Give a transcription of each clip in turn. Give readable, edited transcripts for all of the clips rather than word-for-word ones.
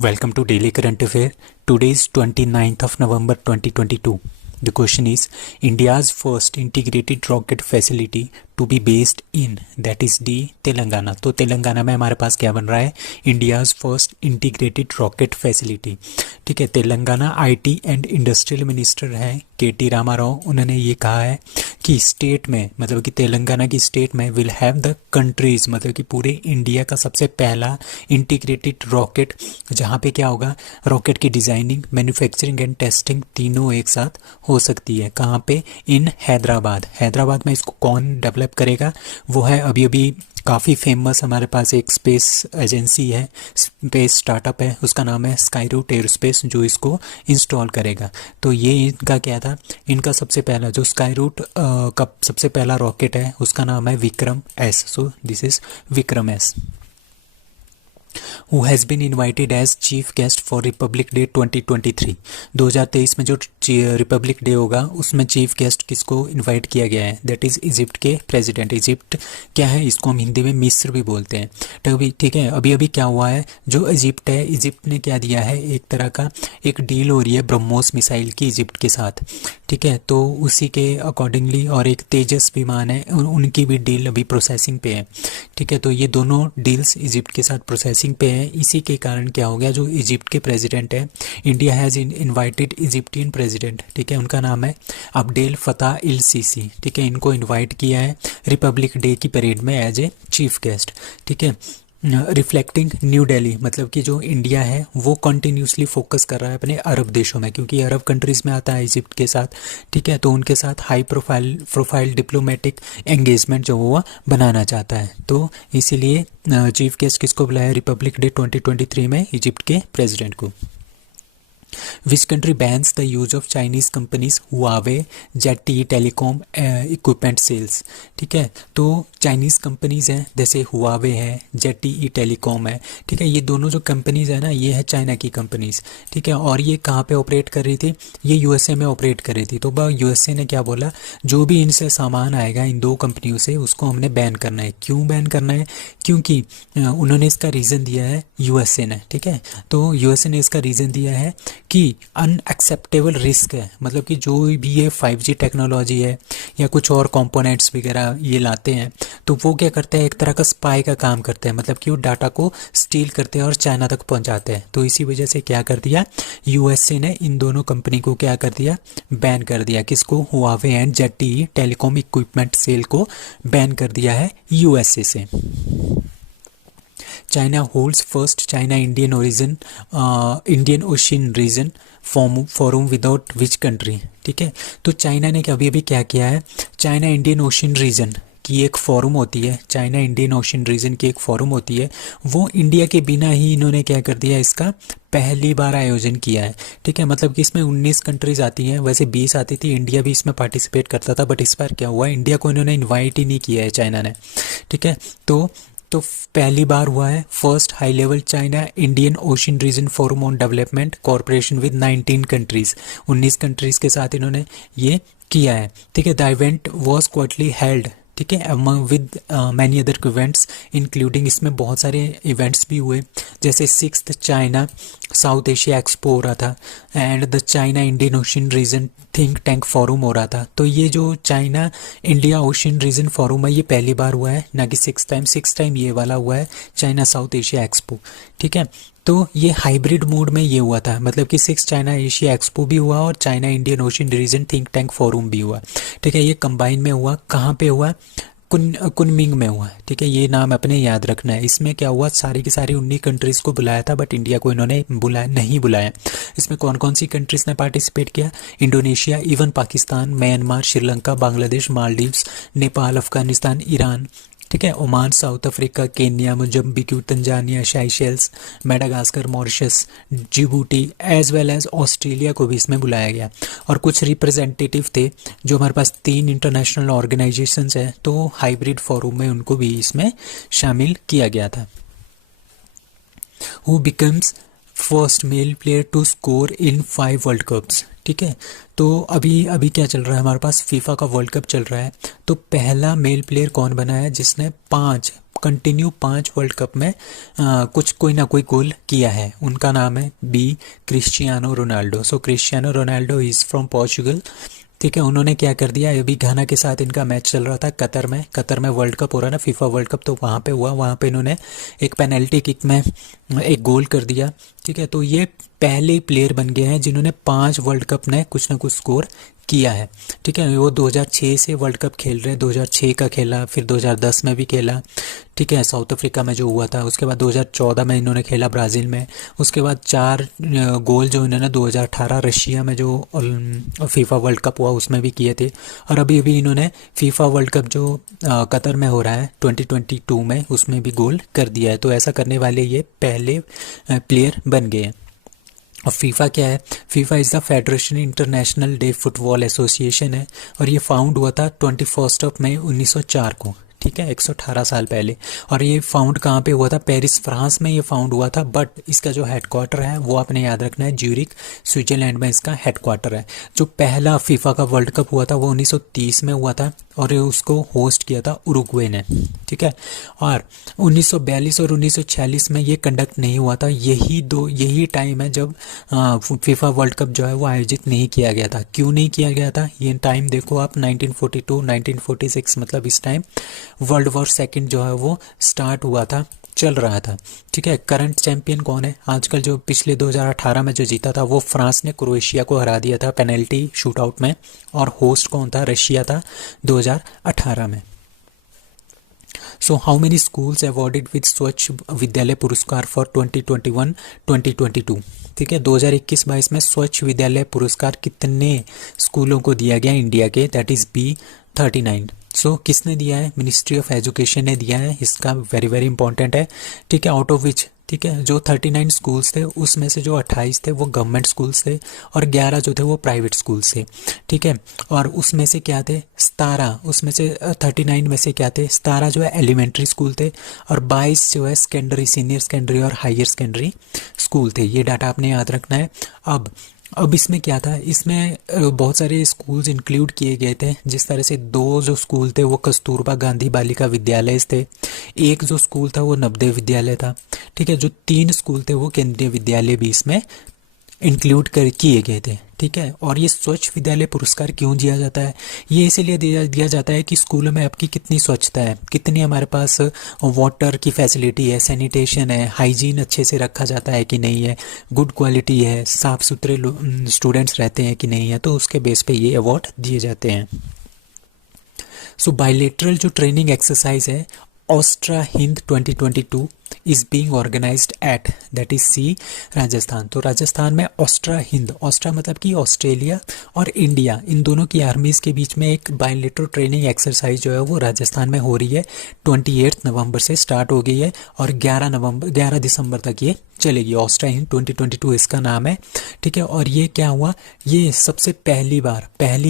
Welcome to Daily Current Affair. Today is 29th of November 2022. The question is India's first integrated rocket facility to be based in, that is D, Telangana. तो तेलंगाना में हमारे पास क्या बन रहा है? India's first integrated rocket facility. ठीक है, Telangana IT and industrial minister हैं के.टी. रामाराव. उन्होंने ये कहा है कि स्टेट में, मतलब कि तेलंगाना की स्टेट में विल हैव द कंट्रीज, मतलब कि पूरे इंडिया का सबसे पहला इंटीग्रेटेड रॉकेट, जहाँ पे क्या होगा, रॉकेट की डिज़ाइनिंग, मैन्युफैक्चरिंग एंड टेस्टिंग तीनों एक साथ हो सकती है. कहाँ पे? इन हैदराबाद. हैदराबाद में इसको कौन डेवलप करेगा? वो है अभी अभी काफ़ी फेमस हमारे पास एक स्पेस एजेंसी है, स्पेस स्टार्टअप है, उसका नाम है स्काईरूट एयरोस्पेस, जो इसको इंस्टॉल करेगा. तो ये इनका क्या था, इनका सबसे पहला जो स्काईरूट का सबसे पहला रॉकेट है उसका नाम है Vikram S. So this is Vikram S. Who has been invited as chief guest for Republic Day 2023. 2023 में जो रिपब्लिक डे होगा उसमें चीफ गेस्ट किसको इनवाइट किया गया है? दैट इज़ इजिप्ट के प्रेसिडेंट. इजिप्ट क्या है, इसको हम हिंदी में मिस्र भी बोलते हैं. तो अभी ठीक है, अभी अभी क्या हुआ है, जो इजिप्ट है, इजिप्ट ने क्या दिया है, एक तरह का एक डील हो रही है ब्रह्मोस मिसाइल की इजिप्ट के साथ. ठीक है, तो उसी के अकॉर्डिंगली, और एक तेजस विमान है, उनकी भी डील अभी प्रोसेसिंग पे है. ठीक है, तो ये दोनों डील्स इजिप्ट के साथ प्रोसेसिंग पे हैं. इसी के कारण क्या हो गया, जो इजिप्ट के प्रेसिडेंट है, India has invited Egyptian president, ठीक है, उनका नाम है अब्देल फताह इल सीसी. ठीक है, इनको इनवाइट किया है रिपब्लिक डे की परेड में एज ए चीफ गेस्ट. ठीक है, रिफ्लेक्टिंग न्यू दिल्ली, मतलब कि जो इंडिया है वो कंटिन्यूसली फोकस कर रहा है अपने अरब देशों में, क्योंकि अरब कंट्रीज़ में आता है इजिप्ट के साथ. ठीक है, तो उनके साथ हाई प्रोफाइल डिप्लोमेटिक एंगेजमेंट जो वो बनाना चाहता है. तो इसीलिए चीफ गेस्ट किसको बुलाया रिपब्लिक डे 2023 में? इजिप्ट के प्रेसिडेंट को. Which country bans the use of Chinese companies Huawei, ZTE Telecom equipment sales? ठीक है, तो चाइनीज़ कंपनीज़ हैं जैसे हुआवे है, ZTE टेलीकॉम है. ठीक है, ये दोनों जो कंपनीज़ है ना, ये है चाइना की कंपनीज़. ठीक है, और ये कहाँ पे ऑपरेट कर रही थी? ये यूएसए में ऑपरेट कर रही थी. तो यूएसए ने क्या बोला, जो भी इनसे सामान आएगा इन दो कंपनियों से, उसको हमने बैन करना है. क्यों बैन करना है? क्योंकि उन्होंने इसका रीज़न दिया है यूएसए ने. ठीक है, तो यूएसए ने इसका रीज़न दिया है कि अनएक्सेप्टेबल रिस्क है, मतलब कि जो भी ये 5G टेक्नोलॉजी है या कुछ और कंपोनेंट्स वगैरह ये लाते हैं, तो वो क्या करते हैं, एक तरह का स्पाई का काम करते हैं, मतलब कि वो डाटा को स्टील करते हैं और चाइना तक पहुंचाते हैं. तो इसी वजह से क्या कर दिया, यूएसए ने इन दोनों कंपनी को क्या कर दिया, बैन कर दिया. किसको? Huawei and ZTE telecom equipment sale को बैन कर दिया है यूएसए से. China holds first China Indian Ocean region forum without which country? ठीक है, तो चाइना ने अभी अभी क्या किया है, चाइना इंडियन ओशन रीजन की एक फॉरम होती है, चाइना इंडियन ओशन रीजन की एक फॉरम होती है, वो इंडिया के बिना ही इन्होंने क्या कर दिया, इसका पहली बार आयोजन किया है. ठीक है, मतलब कि इसमें 19 कंट्रीज आती हैं, वैसे 20 आती थी, इंडिया भी इसमें पार्टिसिपेट करता था, बट इस बार क्या हुआ, इंडिया को इन्होंने इन्वाइट ही नहीं किया है चाइना ने. ठीक है, तो पहली बार हुआ है first high level China Indian Ocean region forum on development corporation with 19 countries, 19 countries के साथ इन्होंने ये किया है. ठीक है, the event was quietly held. ठीक है, with many other events including, इसमें बहुत सारे इवेंट्स भी हुए, जैसे 6th China south Asia expo हो रहा था, and the China Indian Ocean region think tank forum हो रहा था. तो ये जो China India Ocean region forum है, ये पहली बार हुआ है, ना कि 6 टाइम ये वाला हुआ है चाइना साउथ एशिया एक्सपो. ठीक है, तो ये हाइब्रिड मोड में ये हुआ था, मतलब कि 6 चाइना एशिया एक्सपो भी हुआ और China Indian Ocean region think tank forum भी हुआ. ठीक है, ये कंबाइन में हुआ. कहाँ पे हुआ? कुनमिंग में हुआ. ठीक है, ये नाम अपने याद रखना है. इसमें क्या हुआ, सारी की सारी 19 कंट्रीज़ को बुलाया था, बट इंडिया को इन्होंने नहीं बुलाया. इसमें कौन कौन सी कंट्रीज़ ने पार्टिसिपेट किया? Indonesia, even Pakistan, Myanmar, Sri Lanka, Bangladesh, Maldives, Nepal, Afghanistan, Iran. ठीक है, Oman, South Africa, Kenya, Mozambique, Tanzania, Seychelles, Madagascar, Mauritius, Djibouti, as well as Australia को भी इसमें बुलाया गया. और कुछ रिप्रेजेंटेटिव थे जो हमारे पास 3 इंटरनेशनल ऑर्गेनाइजेशंस हैं, तो हाइब्रिड फोरम में उनको भी इसमें शामिल किया गया था. Who becomes first male player to score in 5 world cups? ठीक है, तो अभी क्या चल रहा है, हमारे पास फीफा का वर्ल्ड कप चल रहा है. तो पहला मेल प्लेयर कौन बना है जिसने 5 कंटिन्यू 5 वर्ल्ड कप में कुछ कोई ना कोई गोल किया है। उनका नाम है B Cristiano Ronaldo. So Cristiano Ronaldo is from Portugal. ठीक है, उन्होंने क्या कर दिया, अभी घाना के साथ इनका मैच चल रहा था कतर में वर्ल्ड कप हो रहा ना, फीफा वर्ल्ड कप, तो वहाँ पे हुआ। वहाँ पे इन्होंने एक पेनल्टी किक में एक गोल कर दिया। ठीक है, तो ये पहले प्लेयर बन गए हैं जिन्होंने 5 वर्ल्ड कप में कुछ ना कुछ स्कोर किया है। ठीक है, वो 2006 से वर्ल्ड कप खेल रहे हैं, 2006 का खेला, फिर 2010 में भी खेला। ठीक है, साउथ अफ्रीका में जो हुआ था, उसके बाद 2014 में इन्होंने खेला ब्राज़ील में, उसके बाद 4 गोल जो इन्होंने 2018 रशिया में जो फीफा वर्ल्ड कप हुआ उसमें भी किए थे, और अभी अभी इन्होंने फीफा वर्ल्ड कप जो कतर में हो रहा है 2022 में, उसमें भी गोल कर दिया है। तो ऐसा करने वाले ये पहले प्लेयर बन गए हैं। और फीफा क्या है, FIFA is the federation international day football association है, और ये फाउंड हुआ था 21 मई 1904 को। ठीक है, 118 साल पहले। और ये फाउंड कहाँ पे हुआ था, पेरिस फ्रांस में ये फाउंड हुआ था, बट इसका जो हेडक्वार्टर है वो आपने याद रखना है, ज्यूरिक स्विट्जरलैंड में इसका हेडक्वार्टर है। जो पहला फीफा का वर्ल्ड कप हुआ था वो 1930 में हुआ था, और उसको होस्ट किया था उरुग्वे ने। ठीक है, और 1942 और 1946 में ये कंडक्ट नहीं हुआ था। यही टाइम है जब फीफा वर्ल्ड कप जो है वो आयोजित नहीं किया गया था। क्यों नहीं किया गया था, ये टाइम देखो आप, 1942 1946, मतलब इस टाइम वर्ल्ड वॉर सेकंड जो है वो स्टार्ट हुआ था, चल रहा था। ठीक है, करंट चैंपियन कौन है आजकल, जो पिछले 2018 में जो जीता था वो फ्रांस ने क्रोएशिया को हरा दिया था पेनल्टी शूटआउट में, और होस्ट कौन था, रशिया था 2018 में। So how many schools awarded with स्वच्छ विद्यालय पुरस्कार फॉर 2021-2022। ठीक है, 2021-22 में स्वच्छ विद्यालय पुरस्कार कितने स्कूलों को दिया गया इंडिया के, दैट इज़ बी 39। सो किसने दिया है, मिनिस्ट्री ऑफ एजुकेशन ने दिया है। इसका वेरी वेरी इंपॉर्टेंट है। ठीक है, आउट ऑफ विच, ठीक है, जो 39 स्कूल्स थे उसमें से जो 28 थे वो गवर्नमेंट स्कूल्स थे, और 11 जो थे वो प्राइवेट स्कूल्स थे। ठीक है, और उसमें से क्या थे, 17, उसमें से 39 में से क्या थे, 17 जो है एलिमेंट्री स्कूल थे, और 22 जो है सेकेंडरी, सीनियर सेकेंडरी और हायर सेकेंडरी स्कूल थे। ये डाटा आपने याद रखना है। अब इसमें क्या था, इसमें बहुत सारे स्कूल्स इंक्लूड किए गए थे। जिस तरह से 2 जो स्कूल थे वो कस्तूरबा गांधी बालिका विद्यालय थे, एक जो स्कूल था वो नवोदय विद्यालय था। ठीक है, जो 3 स्कूल थे वो केंद्रीय विद्यालय भी इसमें इंक्लूड कर किए गए थे। ठीक है, और ये स्वच्छ विद्यालय पुरस्कार क्यों दिया जाता है, ये इसीलिए दिया जाता है कि स्कूलों में आपकी कितनी स्वच्छता है, कितनी हमारे पास वाटर की फैसिलिटी है, सैनिटेशन है, हाइजीन अच्छे से रखा जाता है कि नहीं है, गुड क्वालिटी है, साफ़ सुथरे स्टूडेंट्स रहते हैं कि नहीं है, तो उसके बेस पे ये अवार्ड दिए जाते हैं। सो बायलेटरल जो ट्रेनिंग एक्सरसाइज है AustraHind 2022 is being organised at, that is see Rajasthan. तो राजस्थान में ऑस्ट्रा हिंद, ऑस्ट्रा मतलब कि ऑस्ट्रेलिया और इंडिया, इन दोनों की आर्मीज़ के बीच में एक बायलेटरल ट्रेनिंग एक्सरसाइज जो है वो राजस्थान में हो रही है। 28 नवंबर से स्टार्ट हो गई है और 11 दिसंबर तक ये चलेगी। ऑस्ट्रा हिंद 2022 इसका नाम है। ठीक है, और ये क्या हुआ, ये सबसे पहली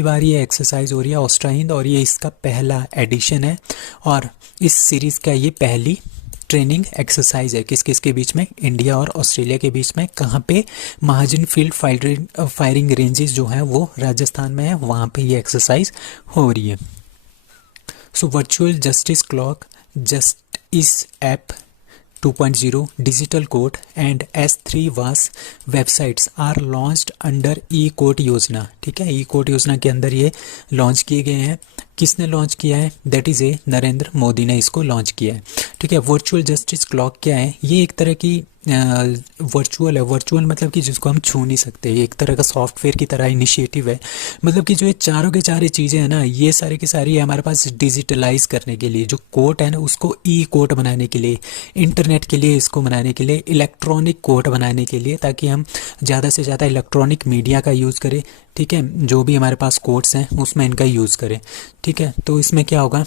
बार ये एक्सरसाइज हो रही है ऑस्ट्रा हिंद, और ये इसका पहला एडिशन है, और इस सीरीज़ का ये पहली ट्रेनिंग एक्सरसाइज है। किस किस के बीच में, इंडिया और ऑस्ट्रेलिया के बीच में। कहाँ पे, महाजन फील्ड फायरिंग रेंजेस जो हैं वो राजस्थान में है, वहाँ पे ये एक्सरसाइज हो रही है। So virtual justice clock, justice app 2.0, digital court and S3 WaaS websites are launched under e court योजना। ठीक है, ई कोर्ट योजना के अंदर ये लॉन्च किए गए हैं। किसने लॉन्च किया है, दैट इज़ नरेंद्र मोदी ने इसको लॉन्च किया है। ठीक है, वर्चुअल जस्टिस क्लॉक क्या है, ये एक तरह की वर्चुअल है। वर्चुअल मतलब कि जिसको हम छू नहीं सकते, एक तरह का सॉफ्टवेयर की तरह इनिशिएटिव है। मतलब कि जो ये चारों के चारे चीज़ें हैं ना, ये सारी की सारी है हमारे पास डिजिटलाइज करने के लिए। जो कोर्ट है ना उसको ई कोर्ट बनाने के लिए, इंटरनेट के लिए इसको बनाने के लिए, इलेक्ट्रॉनिक कोर्ट बनाने के लिए, ताकि हम ज़्यादा से ज़्यादा इलेक्ट्रॉनिक मीडिया का यूज़ करें। ठीक है, जो भी हमारे पास कोर्ट्स हैं उसमें इनका यूज़ करें। ठीक है, तो इसमें क्या होगा,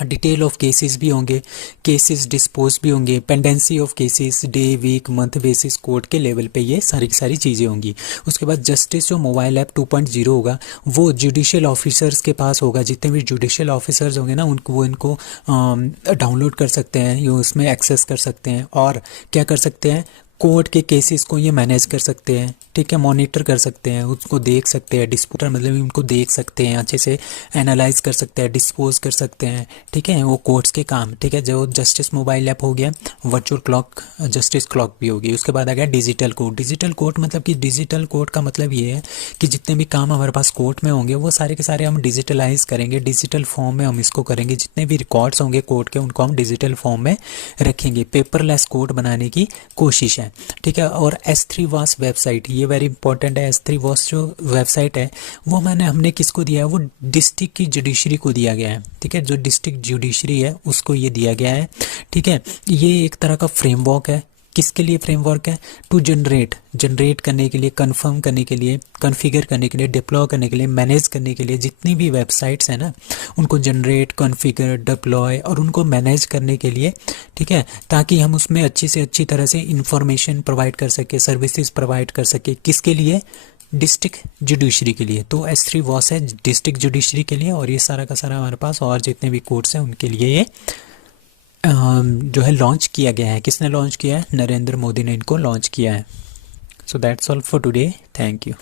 डिटेल ऑफ केसेस भी होंगे, केसेस डिस्पोज भी होंगे, pendency of cases day week month basis court के लेवल पे ये सारी की सारी चीज़ें होंगी। उसके बाद जस्टिस जो मोबाइल ऐप 2.0 होगा वो जुडिशियल ऑफिसर्स के पास होगा। जितने भी जुडिशियल ऑफिसर्स होंगे ना वो इनको डाउनलोड कर सकते हैं, ये उसमें एक्सेस कर सकते हैं, और क्या कर सकते हैं, कोर्ट के केसेस को ये मैनेज कर सकते हैं, ठीक है, मॉनिटर कर सकते हैं, उसको देख सकते हैं, डिस्पोटर मतलब उनको देख सकते हैं, अच्छे से एनालाइज कर सकते हैं, डिस्पोज कर सकते हैं, ठीक है, वो कोर्ट्स के काम, ठीक है। जो जस्टिस मोबाइल ऐप हो गया, वर्चुअल क्लॉक जस्टिस क्लॉक भी होगी। उसके बाद आ गया डिजिटल कोर्ट। डिजिटल कोर्ट मतलब कि डिजिटल कोर्ट का मतलब ये है कि जितने भी काम हमारे पास कोर्ट में होंगे वो सारे के सारे हम डिजिटलाइज करेंगे, डिजिटल फॉर्म में हम इसको करेंगे। जितने भी रिकॉर्ड्स होंगे कोर्ट के उनको हम डिजिटल फॉर्म में रखेंगे। पेपरलेस कोर्ट बनाने की कोशिश है, ठीक है। और S3 वास वेबसाइट, ये वेरी इंपॉर्टेंट है। S3 वास जो वेबसाइट है वो हमने किसको दिया है, वो डिस्ट्रिक्ट की जुडिशरी को दिया गया है, ठीक है। जो डिस्ट्रिक्ट जुडिशरी है उसको ये दिया गया है, ठीक है। ये एक तरह का फ्रेमवर्क है। किसके लिए फ्रेमवर्क है? टू जनरेट करने के लिए, कंफर्म करने के लिए, कॉन्फ़िगर करने के लिए, डिप्लॉय करने के लिए, मैनेज करने के लिए, जितनी भी वेबसाइट्स हैं ना उनको जनरेट, कॉन्फ़िगर, डिप्लॉय और उनको मैनेज करने के लिए, ठीक है, ताकि हम उसमें अच्छी से अच्छी तरह से इंफॉर्मेशन प्रोवाइड कर सके, सर्विसेज प्रोवाइड कर सके। किसके लिए? डिस्ट्रिक्ट जुडिशरी के लिए। तो S3 वास है डिस्ट्रिक्ट जुडिशरी के लिए, और ये सारा का सारा हमारे पास और जितने भी कोर्ट्स हैं उनके लिए ये जो है लॉन्च किया गया है। किसने लॉन्च किया है? नरेंद्र मोदी ने इनको लॉन्च किया है। So that's all for today, thank you.